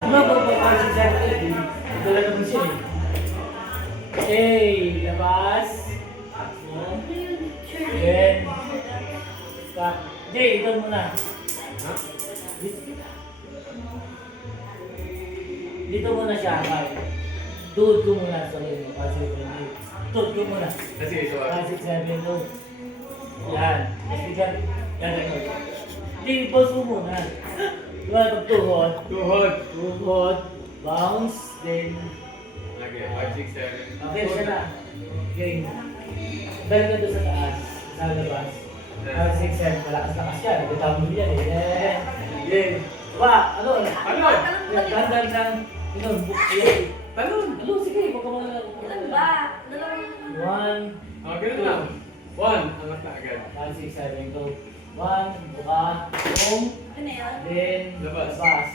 Talaga mo siya eh. Okay, labas. Then, stop. Jay, ikaw muna. Dito muna siya, Mark. Tuhod ko muna sa iyo. Kasi tuhod ko muna. Sige, so. Kasi 7, no. Yan. Tapos bigyan. Yan, yan. Hindi, pause mo muna. Diba, tuhod. Tuhod. Bounce. Then, Okay, 5, 6, 7. okay, siya na. Okay. Dahil ka doon sa taas. Sa labas. 5, 6, 7. Malakas-lakas yan. Nagkatawag mo yan eh. Then, ba, ano? Tandaan ng, Talon! Ano, sige, baka mga... Ilan ba? Dalawang... 1, Oh, ganun lang. 1, angat na agad. 5, 6, 7, go. 1, buka, home, Ano yan? then, Labas. labas.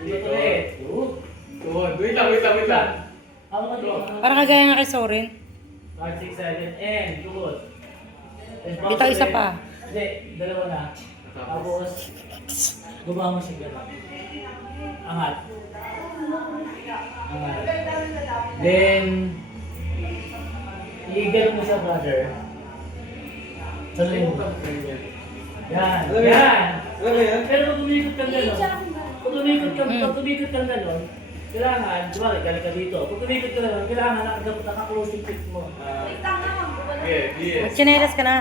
Ikot ulit. Tuhod. Wait lang. Ako ka dito. Parang kagaya nga kay Soren. 5, 6, 7, and tuhod. Then, bounce Bitaw isa ulit. pa. Hindi, dalawa na. Tapos, gumawa mo siya gano'n. Angat. Angat. Then, i-gano'n mo siya, brother. Saluhin mo. Yan. Yan. Alam mo yan? Pero pag umikot kang gano'n, pag umikot kang gano'n, kailangan, di ba, galing ka dito. Pag umikot ka gano'n, kailangan nakaklose yung feet mo. Wait lang naman. Okay, yes. Magchinelas ka na.